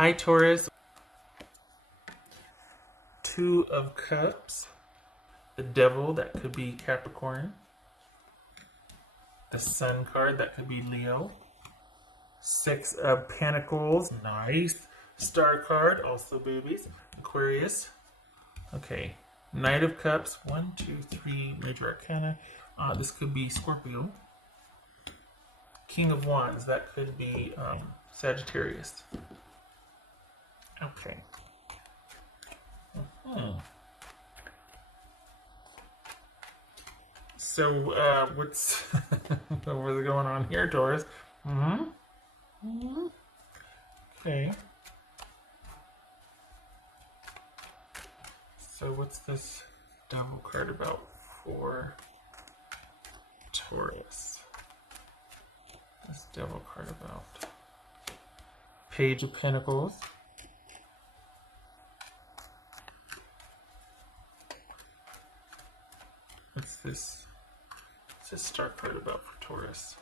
Hi Taurus. Two of Cups. The Devil, that could be Capricorn. The Sun card, that could be Leo. Six of Pentacles, nice. Star card, also babies. Aquarius. Okay. Knight of Cups, 1, 2, 3 major arcana. This could be Scorpio. King of Wands, that could be Sagittarius. Okay. So, what's what's going on here, Taurus? Okay. So, what's this Devil card about for Taurus? This Devil card about Page of Pentacles. What's this? What's this Star card about for Taurus?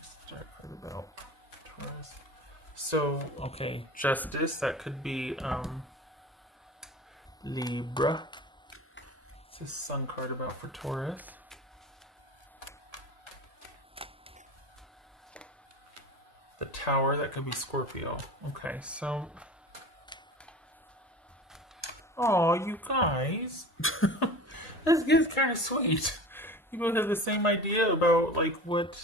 Star card about Taurus. So, okay, Justice, that could be Libra. What's this Sun card about for Taurus? The Tower, that could be Scorpio. Okay, so... Oh, you guys. This is kind of sweet. You both have the same idea about, like, what...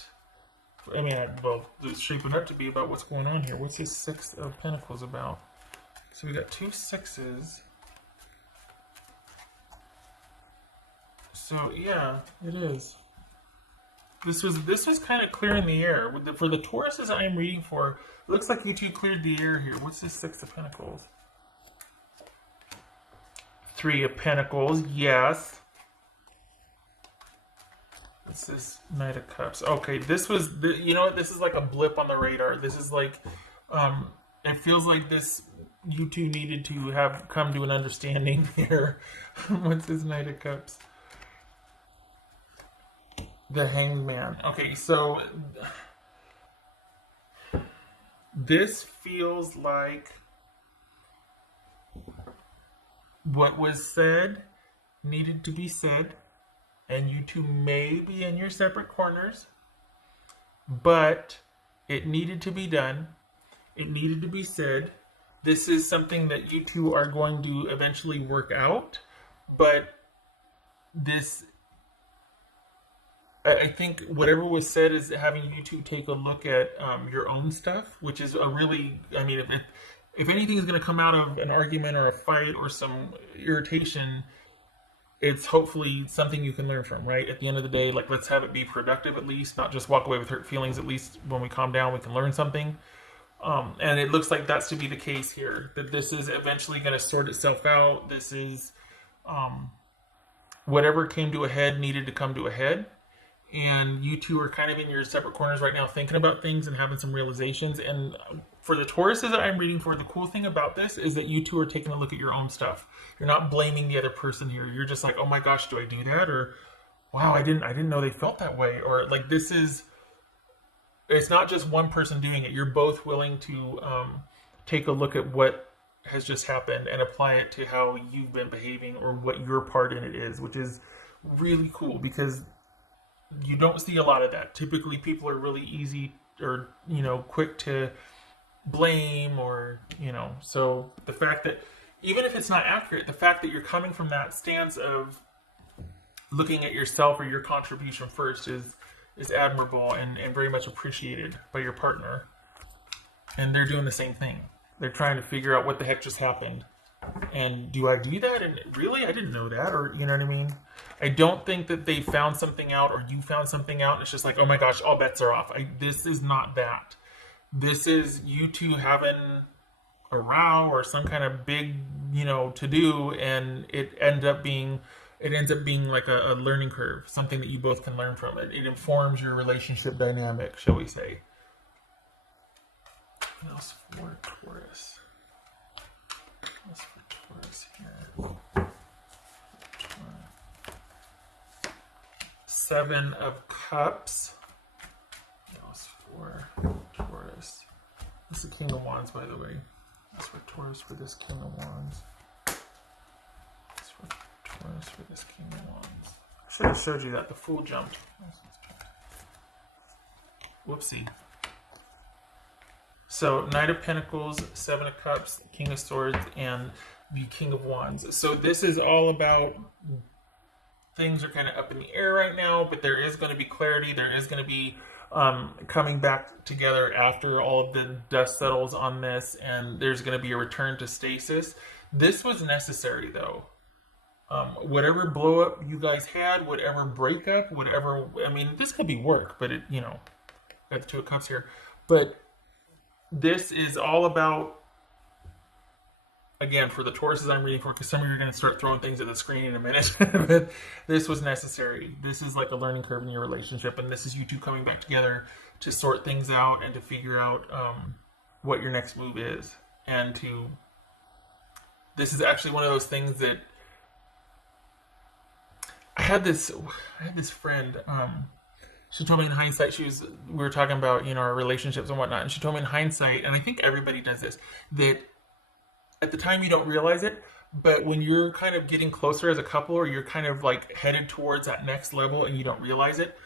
I mean, well, it's shaping up to be about what's going on here. What's this Six of Pentacles about? So we got two sixes. So, yeah, it is. This was kind of clear in the air. For the Tauruses I am reading for, it looks like you two cleared the air here. What's this Six of Pentacles? Three of Pentacles, yes. What's this Knight of Cups? Okay, this was, you know what, this is like a blip on the radar. This is like, it feels like this, you two needed to have come to an understanding here. What's this Knight of Cups? The Hanged Man. Okay, so this feels like what was said needed to be said, and you two may be in your separate corners, but it needed to be done. It needed to be said. This is something that you two are going to eventually work out, but this... I think whatever was said is having you two take a look at your own stuff, which is a really, I mean, if anything is going to come out of an argument or a fight or some irritation, it's hopefully something you can learn from, right? At the end of the day, like, let's have it be productive at least, not just walk away with hurt feelings. At least when we calm down, we can learn something. And it looks like that's to be the case here, that this is eventually going to sort itself out. This is whatever came to a head needed to come to a head. And you two are kind of in your separate corners right now thinking about things and having some realizations. And for the Tauruses that I'm reading for, the cool thing about this is that you two are taking a look at your own stuff. You're not blaming the other person here. You're just like, oh my gosh, do I do that? Or, wow, I didn't know they felt that way. Or, like, this is, it's not just one person doing it. You're both willing to take a look at what has just happened and apply it to how you've been behaving or what your part in it is, which is really cool because you don't see a lot of that. Typically, people are really easy or, you know, quick to blame or, you know. So the fact that, even if it's not accurate, the fact that you're coming from that stance of looking at yourself or your contribution first is admirable and very much appreciated by your partner. And they're doing the same thing. They're trying to figure out what the heck just happened. And do I do that? And really, I didn't know that. Or, you know what I mean? I don't think that they found something out or you found something out. And it's just like, oh my gosh, all bets are off. This is not that. This is you two having a row or some kind of big, you know, to do. And it ends up being like a learning curve. Something that you both can learn from. It informs your relationship dynamic, shall we say. What else for Taurus? What's for Taurus here? Seven of Cups. That was for Taurus. The is the King of Wands, by the way. That's for Taurus for this King of Wands. That's for Taurus for this King of Wands. I should have showed you that. The Fool jumped. Whoopsie. So, Knight of Pentacles, Seven of Cups, King of Swords, and the King of Wands. So this is all about, things are kind of up in the air right now, but there is going to be clarity. There is going to be coming back together after all of the dust settles on this, and there's going to be a return to stasis. This was necessary, though. Whatever blow up you guys had, whatever breakup, whatever, I mean, this could be work, but it, you know, got the Two of Cups here. But this is all about, again, for the Tauruses I'm reading for, because some of you are going to start throwing things at the screen in a minute, but this was necessary. This is like a learning curve in your relationship, and this is you two coming back together to sort things out and to figure out what your next move is. And to, this is actually one of those things that, I had this friend, she told me in hindsight, we were talking about, you know, our relationships and whatnot, and she told me in hindsight, and I think everybody does this, that at the time you don't realize it, but when you're kind of getting closer as a couple, or you're kind of like headed towards that next level and you don't realize it,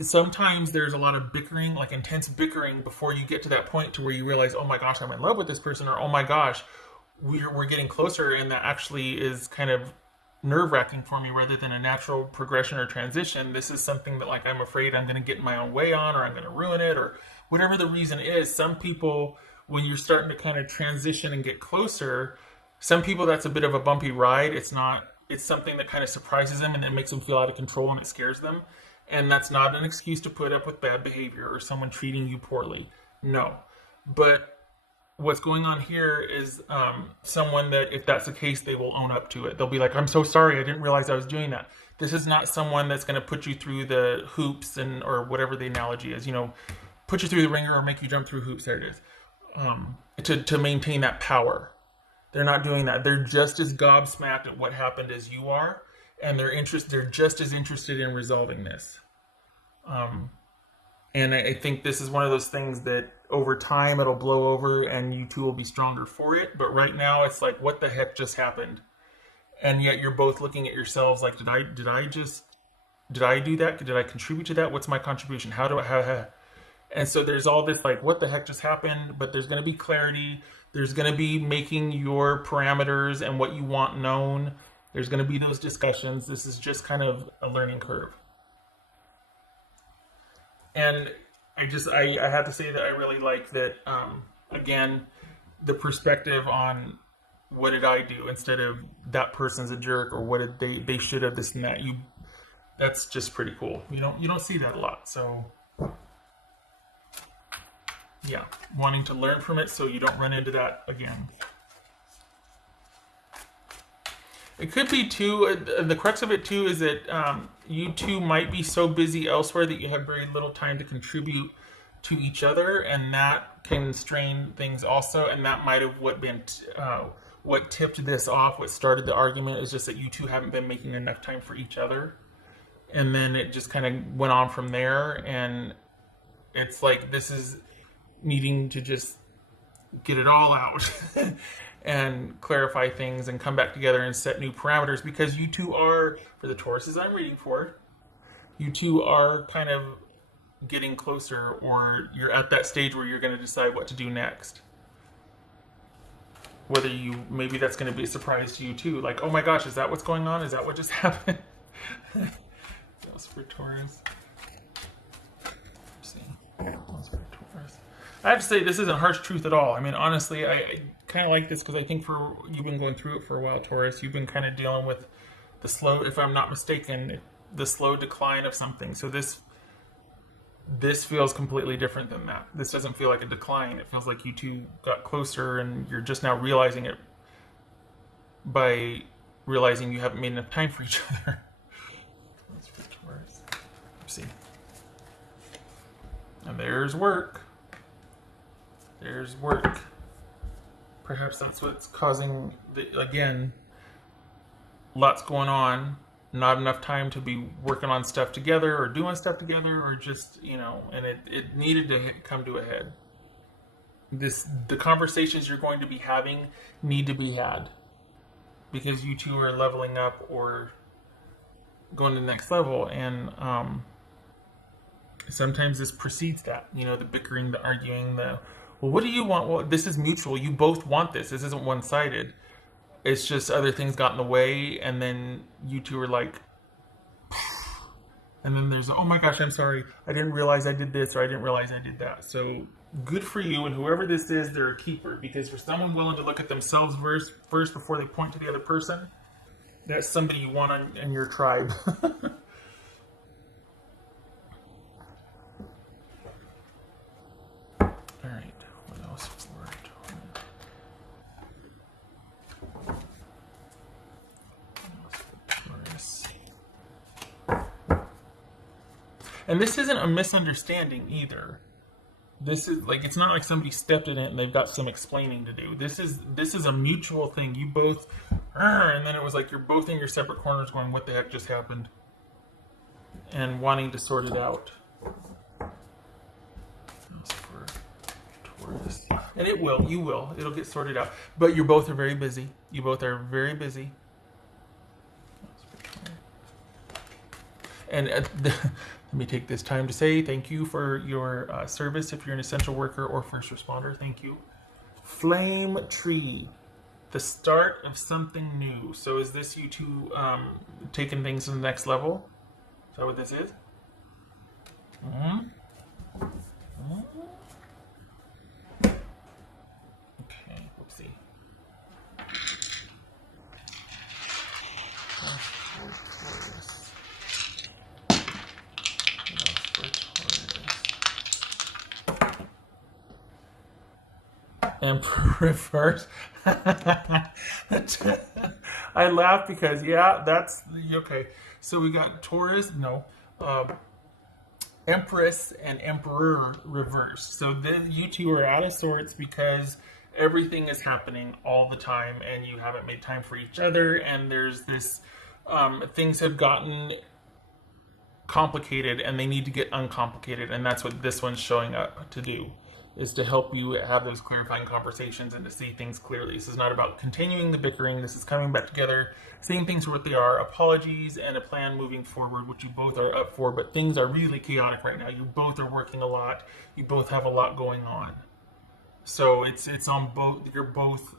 sometimes there's a lot of bickering, like intense bickering, before you get to that point to where you realize, oh my gosh, I'm in love with this person, or oh my gosh, we're getting closer, and that actually is kind of nerve-wracking for me rather than a natural progression or transition. This is something that, like, I'm afraid I'm going to get in my own way on, or I'm going to ruin it, or whatever the reason is. Some people, when you're starting to kind of transition and get closer, some people that's a bit of a bumpy ride. It's something that kind of surprises them, and it makes them feel out of control, and it scares them. And that's not an excuse to put up with bad behavior or someone treating you poorly. No. But what's going on here is someone that, if that's the case, they will own up to it. They'll be like, I'm so sorry, I didn't realize I was doing that. This is not someone that's going to put you through the hoops, and or whatever the analogy is, you know, put you through the ringer or make you jump through hoops. There it is. To maintain that power. They're not doing that. They're just as gobsmacked at what happened as you are, and they're just as interested in resolving this. And I think this is one of those things that over time it'll blow over and you two will be stronger for it. But right now it's like, what the heck just happened? And yet you're both looking at yourselves like, did I do that? Did I contribute to that? What's my contribution? And so there's all this like, what the heck just happened? But there's going to be clarity. There's going to be making your parameters and what you want known. There's going to be those discussions. This is just kind of a learning curve. And I have to say that I really like that, again, the perspective on what did I do instead of that person's a jerk, or what did they should have this and that. That's just pretty cool. You don't see that a lot. So yeah, wanting to learn from it so you don't run into that again. It could be too, the crux of it too is that you two might be so busy elsewhere that you have very little time to contribute to each other, and that can strain things also. And that might have what tipped this off, what started the argument, is just that you two haven't been making enough time for each other. And then it just kind of went on from there, and it's like this is needing to just get it all out and clarify things and come back together and set new parameters, because you two are, for the Tauruses I'm reading for, you two are kind of getting closer, or you're at that stage where you're going to decide what to do next. Whether maybe that's going to be a surprise to you too, like, oh my gosh, is that what's going on? Is that what just happened? That was for Taurus. Let's see. That was for Taurus. I have to say, this isn't harsh truth at all. I mean, honestly, I kind of like this because I think you've been going through it for a while, Taurus. You've been kind of dealing with the slow, if I'm not mistaken, the slow decline of something. So this feels completely different than that. This doesn't feel like a decline. It feels like you two got closer, and you're just now realizing it by realizing you haven't made enough time for each other. That's for Taurus. Let's see. And there's work. There's work. Perhaps that's what's causing, again, lots going on, not enough time to be working on stuff together or doing stuff together, or just, and it needed to come to a head. the conversations you're going to be having need to be had, because you two are leveling up or going to the next level. And sometimes this precedes that, the bickering, the arguing, well, what do you want? Well, this is mutual. You both want this. This isn't one-sided. It's just other things got in the way, and then you two are like, and then there's, oh my gosh, I'm sorry. I didn't realize I did this, or I didn't realize I did that. So good for you, and whoever this is, they're a keeper, because for someone willing to look at themselves first before they point to the other person, that's somebody you want in your tribe. All right, what else for Taurus? And this isn't a misunderstanding either. This is like, it's not like somebody stepped in it and they've got some explaining to do. This is a mutual thing. You both, and then it was like you're both in your separate corners going, what the heck just happened? And wanting to sort it out. That's for Taurus. And it'll get sorted out. But you both are very busy. You both are very busy. And let me take this time to say thank you for your service if you're an essential worker or first responder. Thank you. Flame Tree, the start of something new. So is this you two taking things to the next level? Is that what this is? Okay, whoopsie. Emperor reverse. I laugh because, yeah, that's okay. So we got Taurus, Empress and Emperor reverse. So then you two are out of sorts because everything is happening all the time and you haven't made time for each other. And there's this, things have gotten complicated and they need to get uncomplicated. And that's what this one's showing up to do, is to help you have those clarifying conversations and to see things clearly. This is not about continuing the bickering. This is coming back together, seeing things for what they are, apologies, and a plan moving forward, which you both are up for. But things are really chaotic right now. You both are working a lot. You both have a lot going on. So it's on both. You're both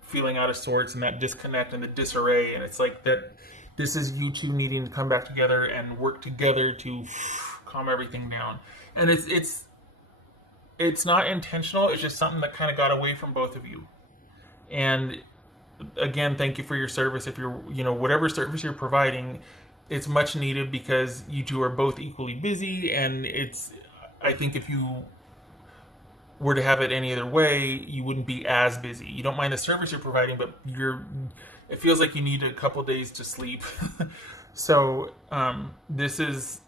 feeling out of sorts and that disconnect and the disarray. And it's like that. This is you two needing to come back together and work together to calm everything down. And it's not intentional. It's just something that kind of got away from both of you. And again, thank you for your service. If you're, whatever service you're providing, it's much needed because you two are both equally busy. And I think if you were to have it any other way, you wouldn't be as busy. You don't mind the service you're providing, but it feels like you need a couple days to sleep. So this is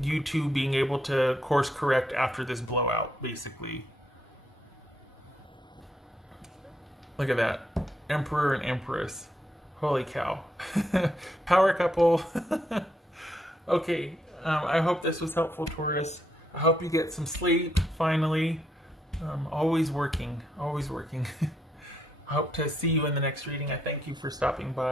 you two being able to course correct after this blowout, basically. Look at that. Emperor and Empress. Holy cow. Power couple. Okay, I hope this was helpful, Taurus. I hope you get some sleep, finally. Always working, always working. I hope to see you in the next reading. I thank you for stopping by.